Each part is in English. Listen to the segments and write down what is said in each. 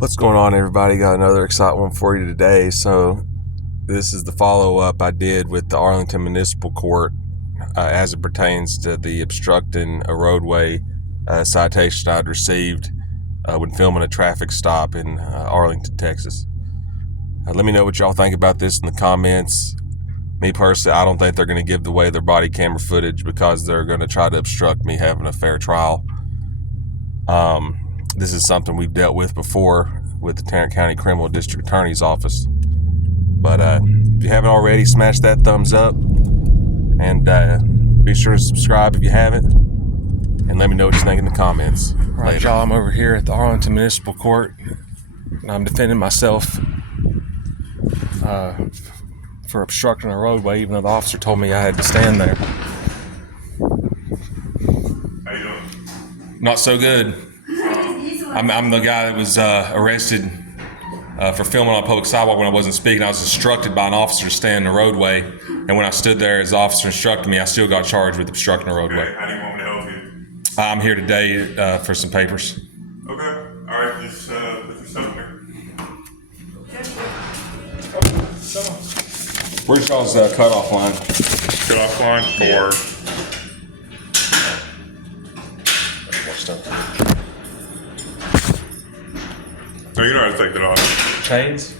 What's going on, everybody? Got another exciting one for you today. So this is the follow-up I did with the Arlington Municipal Court as it pertains to the obstructing a roadway citation I'd received when filming a traffic stop in Arlington, Texas. Let me know what y'all think about this in the comments. Me personally, I don't think they're going to give away their body camera footage because they're going to try to obstruct me having a fair trial. This is something we've dealt with before with the Tarrant County Criminal District Attorney's Office. But if you haven't already, smash that thumbs up. And be sure to subscribe if you haven't. And let me know what you think in the comments. All right, y'all, I'm over here at the Arlington Municipal Court. And I'm defending myself for obstructing a roadway, even though the officer told me I had to stand there. How you doing? Not so good. I'm the guy that was arrested for filming on a public sidewalk when I wasn't speaking. I was instructed by an officer to stay in the roadway, and when I stood there as the officer instructed me, I still got charged with obstructing a roadway. Okay, how do you want me to help you? I'm here today for some papers. Okay, all right, just put your stuff here. Where's y'all's cutoff line? Cutoff line for More stuff. no, you don't have to take that off. Chains?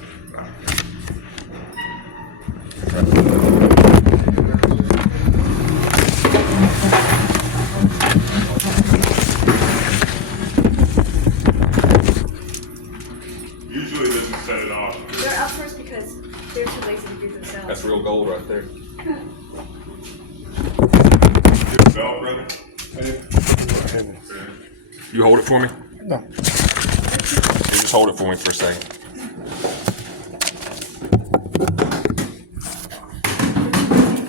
Usually this is set it off. They're up first because they're too lazy to do themselves. That's real gold right there. Get the belt, brother. You hold it for me? No. You just hold it for me for a second.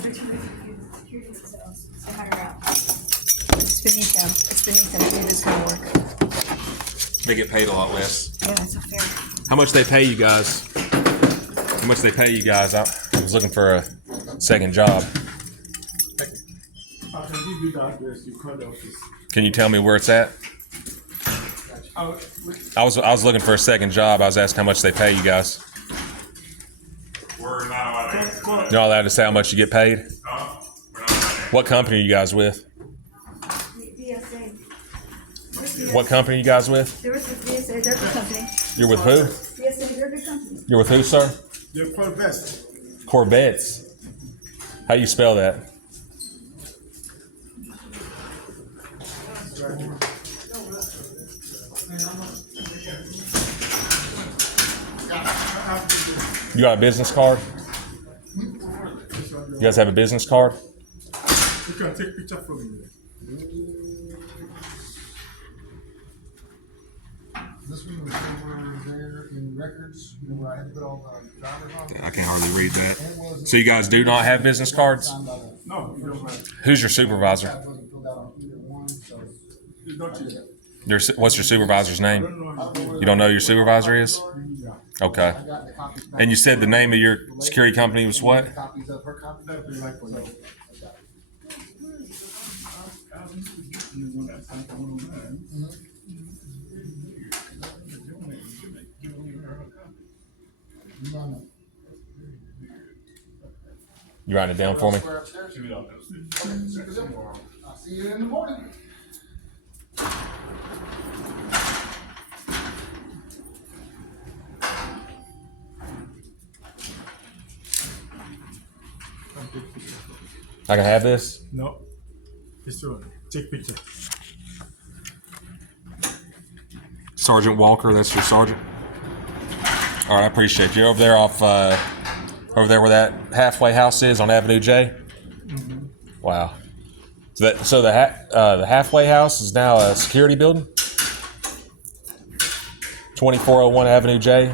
They're too lazy to do themselves. So hire out. It's beneath them. It's beneath them to do this kind of work. They get paid a lot less. Yeah, that's not fair. How much they pay you guys? How much they pay you guys? I was looking for a second job. I can give you the address. You call the office. Can you tell me where it's at? I was looking for a second job. I was asking how much they pay you guys. We're not allowed to answer that. You're not allowed to say how much you get paid? We're not allowed to answer. What company are you guys with? VSA. What company are you guys with? They're with VSA. They're a good company. You're with who? VSA, they're a good company. You're with who, sir? You're for best. Corvettes. How do you spell that? You got a business card? You guys have a business card? You can take picture from me. This one was over there in records, you know, where I had to put all the drivers on. I can hardly read that. So you guys do not have business cards? No, you don't have. Who's your supervisor? That wasn't filled out on either one, so. You don't use it. What's your supervisor's I name? don't know. You don't know who your supervisor is? Yeah. Okay. I got the copies back. And you said the name of your security company was what? Copies of her copies. That'd be like for you. No. You writing it down for me? Square upstairs. I'll see you in the morning. I can have this? No. This one. Take picture. Sergeant Walker, that's your sergeant? All right, I appreciate you. Over there over there where that halfway house is on Avenue J? Mm-hmm. Wow. So the halfway house is now a security building? 2401 Avenue J?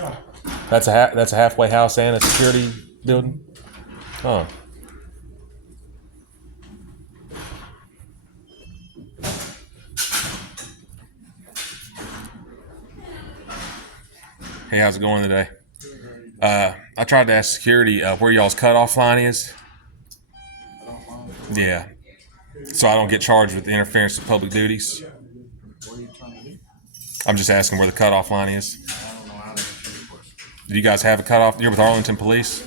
Yeah. That's a halfway house and a security building? Huh. Hey, how's it going today? I tried to ask security where y'all's cutoff line is. Yeah. So I don't get charged with interference with public duties. What are you trying to do? I'm just asking where the cutoff line is. I don't know how to answer your question. Do you guys have a cutoff? You're with Arlington Police.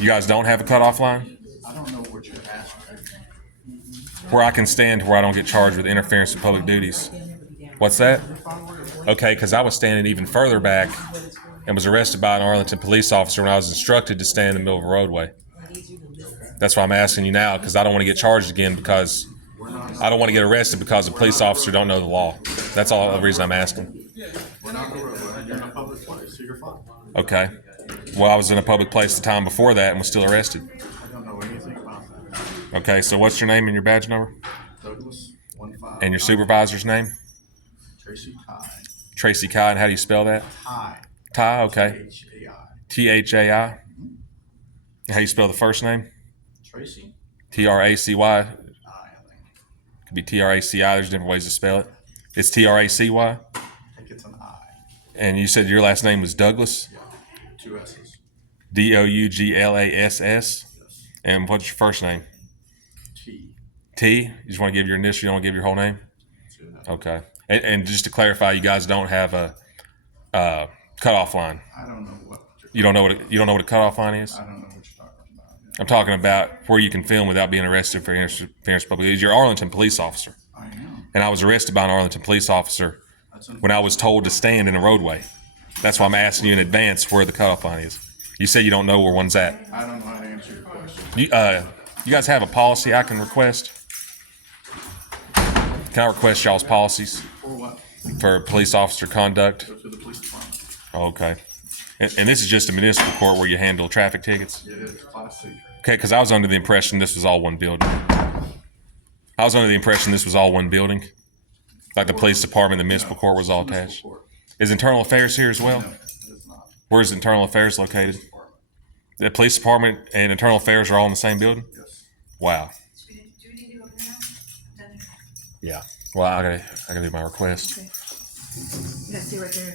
You guys don't have a cutoff line I don't know what you're asking. where I can stand where I don't get charged with interference with public duties. What's that? Okay, because I was standing even further back and was arrested by an Arlington police officer when I was instructed to stand in the middle of a roadway. That's why I'm asking you now, because I don't want to get charged again, because I don't want to get arrested because a police officer don't know the law. That's all the reason I'm asking. We're not in a roadway. You're in a public place, so you're fine. Okay. Well, I was in a public place the time before that and was still arrested. I don't know anything about that. Okay, so what's your name and your badge number? Douglas, 15. And your supervisor's name? Tracy Ty. Tracy Kai, and how do you spell that? Ty. Ty, okay. H-A-I. T-H-A-I. How do you spell the first name? Tracy? T-R-A-C-Y. I think. Could be T-R-A-C-I. There's different ways to spell it. It's T-R-A-C-Y. I think it's an I. And you said your last name was Douglas? Yeah. 2 S's. D-O-U-G-L-A-S-S. Yes. And what's your first name? T. T? You just want to give your initial, you don't want to give your whole name? That's it. Okay. And just to clarify, you guys don't have a cutoff line. I don't know what You don't know what a cutoff line is? I don't know what you're talking about. Yeah. I'm talking about where you can film without being arrested for interference with public duties. You're an Arlington police officer. I am. And I was arrested by an Arlington police officer That's when I was told to stand in a roadway. That's why I'm asking you in advance where the cutoff line is. You said you don't know where one's at. I don't know how to answer your question. You guys have a policy I can request? Can I request y'all's policies For what? for police officer conduct? Go to the police department. Okay. And this is just a municipal court where you handle traffic tickets? It is Class C. Okay, because I was under the impression this was all one building. I was under the impression this was all one building. Like the police department, the municipal court was all Municipal attached. court. Is internal affairs here as well? No, it is not. Where's internal affairs located? Department. The police department and internal affairs are all in the same building? Yes. Wow. Do we need to go over there now? Done. Yeah. Well, I gotta do my request. Okay. You gotta stay right there.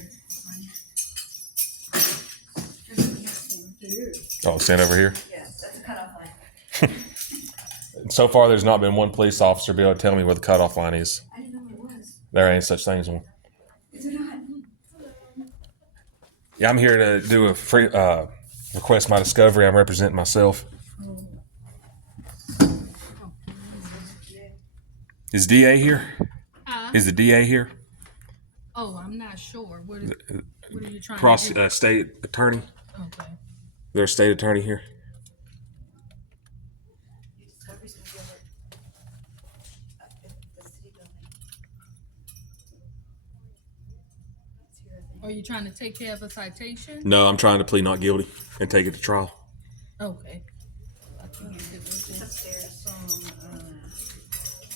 Oh, stand over here. Yeah, that's a cutoff line. So far, there's not been one police officer be able to tell me where the cutoff line is. I didn't know what it was. There ain't such thing as one. Is it not? Yeah, I'm here to do a free request my discovery. I'm representing myself. Is DA here? Is the DA here? Oh, I'm not sure. What are you trying Cross to do? state attorney. Okay. There's a state attorney here. Your discovery's gonna be over at the city building. It's here, I think. Are you trying to take care of a citation? No, I'm trying to plead not guilty and take it to trial. Okay. It's upstairs.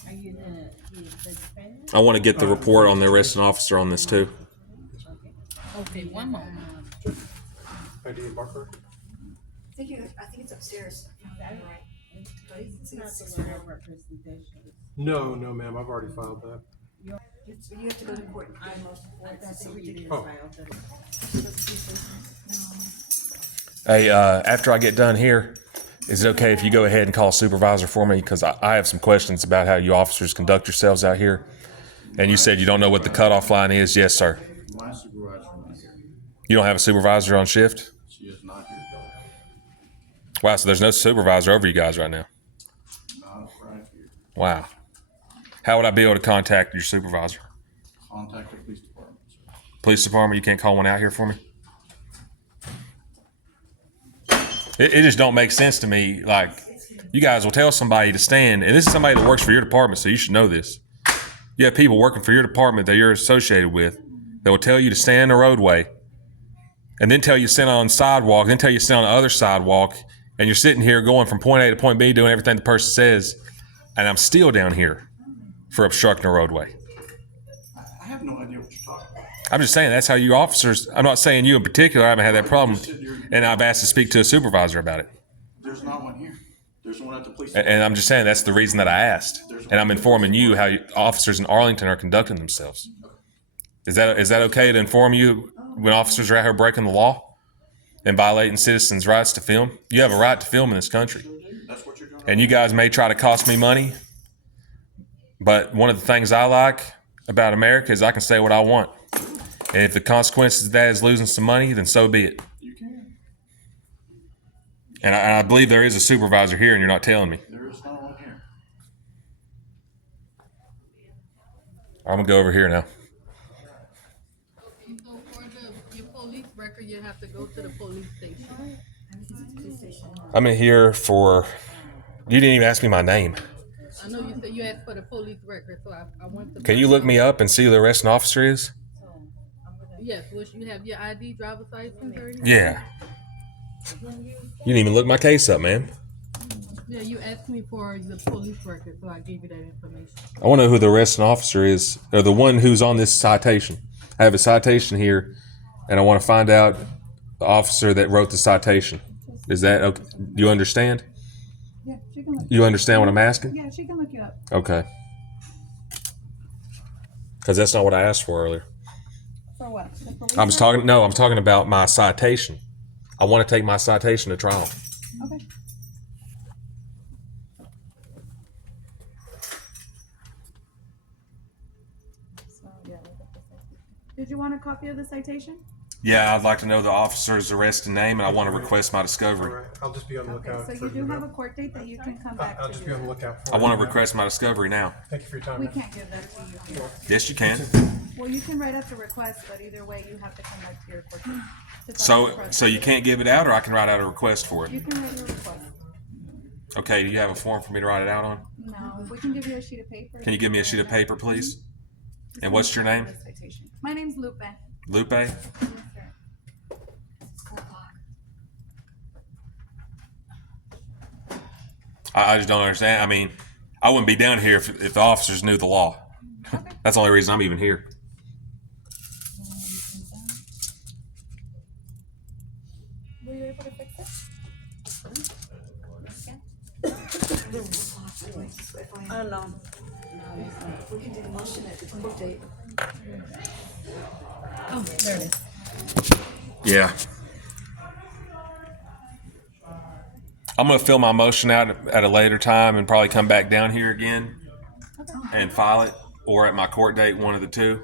Are you the defendant? I want to get the report on the arresting officer on this too. Okay, one moment. ID Barker. I think it's upstairs. Right. But it's Not six the room. real representation. No, ma'am. I've already filed that. You have to go to court. I thought they did Oh. file that. Hey, after I get done here, is it okay if you go ahead and call a supervisor for me? Because I have some questions about how you officers conduct yourselves out here. And you said you don't know what the cutoff line is. Yes, sir. My supervisor is not here. You don't have a supervisor on shift? She is not here. Wow, so there's no supervisor over you guys right now. Not right here. Wow. How would I be able to contact your supervisor? Contact the police department, sir. Police department, you can't call one out here for me? It just don't make sense to me. Like, you guys will tell somebody to stand, and this is somebody that works for your department, so you should know this. You have people working for your department that you're associated with that will tell you to stand in the roadway, and then tell you to stand on the sidewalk, then tell you to stand on the other sidewalk, and you're sitting here going from point A to point B doing everything the person says, and I'm still down here for obstructing a roadway. I have no idea what you're talking about. I'm just saying that's how you officers, I'm not saying you in particular, I haven't had that problem, and I've asked to speak to a supervisor about it. There's not one here. There's one at the police And department. I'm just saying that's the reason that I asked. And I'm informing you how officers in Arlington are conducting themselves. Is that okay to inform you when officers are out here breaking the law and violating citizens' rights to film? You have a right to film in this country. That's what you're doing. And you guys may try to cost me money, but one of the things I like about America is I can say what I want. And if the consequences of that is losing some money, then so be it. You can. And I believe there is a supervisor here, and you're not telling me. There is not one here. I'm gonna go over here now. Okay, so for your police record, you have to go to the police station. I'm in here for. You didn't even ask me my name. I know you said you asked for the police record, so I went to. Can you look me up and see who the arresting officer is? Yes, which you have your ID, driver's license, or anything? Yeah. You didn't even look my case up, man. Yeah, you asked me for the police record, so I gave you that information. I want to know who the arresting officer is, or the one who's on this citation. I have a citation here, and I want to find out the officer that wrote the citation. Is that okay? Do you understand? Yeah, she can look. You understand what I'm asking? Yeah, she can look you up. Okay. Because that's not what I asked for earlier. For what? The police I'm talking about my citation. I want to take my citation to trial. Okay. So, yeah, look up the citation. Did you want a copy of the citation? Yeah, I'd like to know the officer's arresting name, and I want to request my All discovery. right, I'll just be on the Okay, lookout. so for you do you have now. a court date that you can come back I'll to. just be on the lookout for I want to you. request my discovery now. Thank you for your time. We man. can't give that to you here. Yes, you can. Well, you can write out the request, but either way, you have to come back to your court date. to talk to the So president. you can't give it out, or I can write out a request for You it. can write your request. Okay, do you have a form for me to write it out on? No, we can give you a sheet of paper. Can you give me a sheet of paper, please? And what's your name? Citation. My name's Lupe. Lupe? Yes, sir. I just don't understand. I mean, I wouldn't be down here if the officers knew the law. That's the only reason I'm even here. Were you able to fix it? Oh, no. We can do the motion at the court date. Oh, there it is. Yeah. I'm going to fill my motion out at a later time and probably come back down here again and file it, or at my court date, one of the two.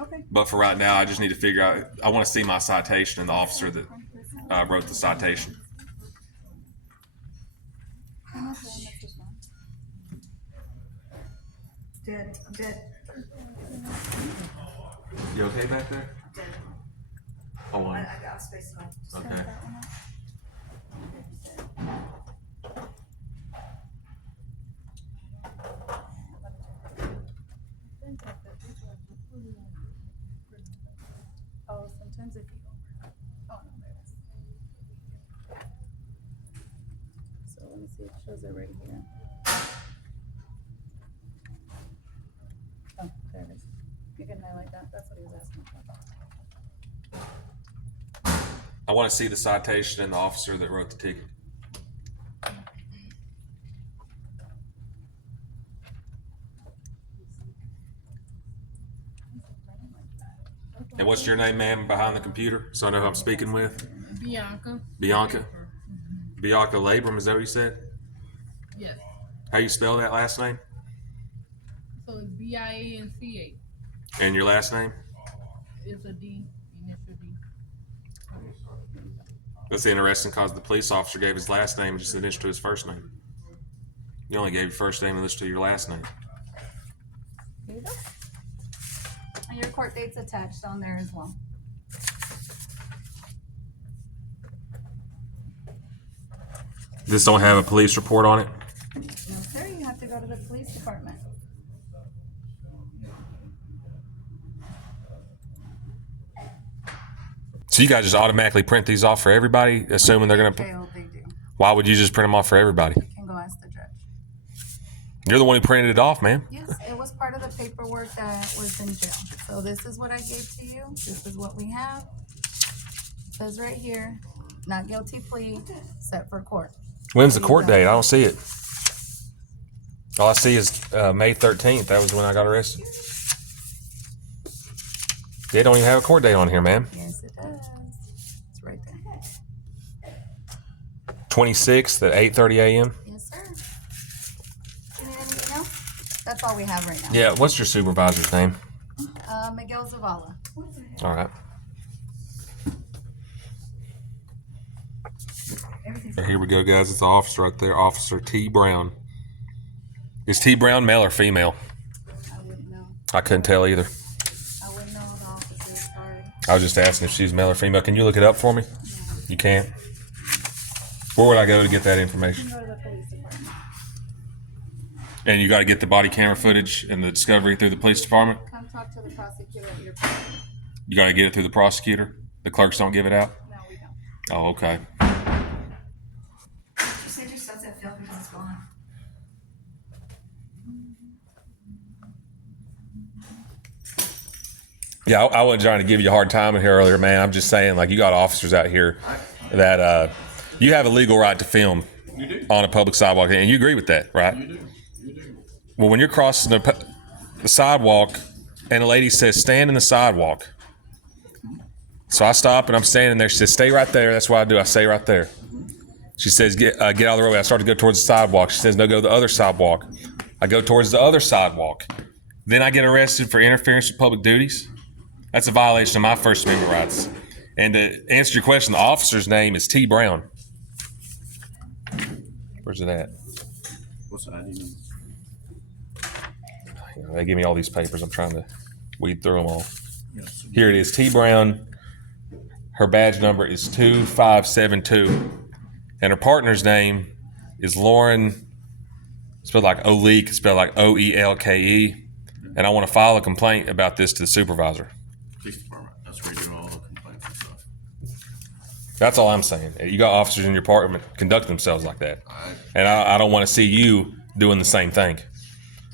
Okay. But for right now, I just need to figure out, I want to see my citation and the officer that wrote the citation. Dead. I'm dead. You okay back there? Dead. Hold on. I got space now. Just Okay. turn that one up. Oh, sometimes if you over. Oh, no, there it is. So let me see, it shows it right here. Oh, there it is. You can highlight that, that's what he was asking for. I want to see the citation and the officer that wrote the ticket. And what's your name, ma'am, behind the computer, so I know who I'm speaking with? Bianca. Bianca? Bianca Labram, is that what you said? Yes. How you spell that last name? So it's BIANCA. And your last name? It's a D, initial D. That's interesting because the police officer gave his last name and just initial to his first name. You only gave your first name and initial to your last name. Here you go. And your court date's attached on there as well. This don't have a police report on it? No, sir, you have to go to the police department. So you guys just automatically print these off for everybody, assuming they're going to... Jail, they do. Why would you just print them off for everybody? You can go ask the judge. You're the one who printed it off, man. Yes, it was part of the paperwork that was in jail. So this is what I gave to you. This is what we have. It says right here, not guilty plea, set for court. When's the court date? I don't see it. All I see is May 13th. That was when I got arrested. They don't even have a court date on here, man. Yes, it does. It's right there. 26th at 8:30 a.m. Yes, sir. Do you need anything else? That's all we have right now. Yeah, what's your supervisor's name? Miguel Zavala. All right. Here we go, guys. It's the officer right there, Officer T. Brown. Is T. Brown male or female? I wouldn't know. I couldn't tell either. I wouldn't know the officers, sorry. I was just asking if she's male or female. Can you look it up for me? You can't? Where would I go to get that information? Go to the police department. And you got to get the body camera footage and the discovery through the police department? Come talk to the prosecutor at your place. You got to get it through the prosecutor? The clerks don't give it out? No, we don't. Oh, okay. You said your stuff's at field because it's gone. Yeah, I wasn't trying to give you a hard time in here earlier, man. I'm just saying, like, you got officers out here that you have a legal right to film on a public sidewalk, and you agree with that, right? You do. Well, when you're crossing the sidewalk and a lady says, stand in the sidewalk. So I stop and I'm standing there. She says, stay right there. That's what I do. I stay right there. She says, get out of the roadway. I start to go towards the sidewalk. She says, no, go to the other sidewalk. I go towards the other sidewalk. Then I get arrested for interference with public duties. That's a violation of my First Amendment rights. And to answer your question, the officer's name is T. Brown. Where's it at? What's the ID number? They give me all these papers. I'm trying to weed through them all. Here it is, T. Brown. Her badge number is 2572. And her partner's name is Lauren, spelled like Oleek, spelled like Oelke. And I want to file a complaint about this to the supervisor. Police department. That's where you do all the complaints and stuff. That's all I'm saying. You got officers in your department conduct themselves like that. And I don't want to see you doing the same thing.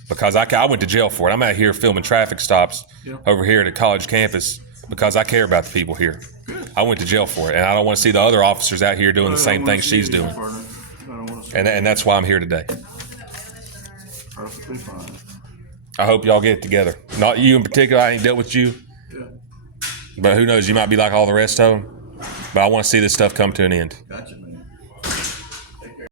Because I went to jail for it. I'm out here filming traffic stops over here at a college campus because I care about the people here. I went to jail for it, and I don't want to see the other officers out here doing the same thing she's doing. And that's why I'm here today. Perfectly fine. I hope y'all get it together. Not you in particular. I ain't dealt with you. Yeah. But who knows? You might be like all the rest of them. But I want to see this stuff come to an end. Gotcha.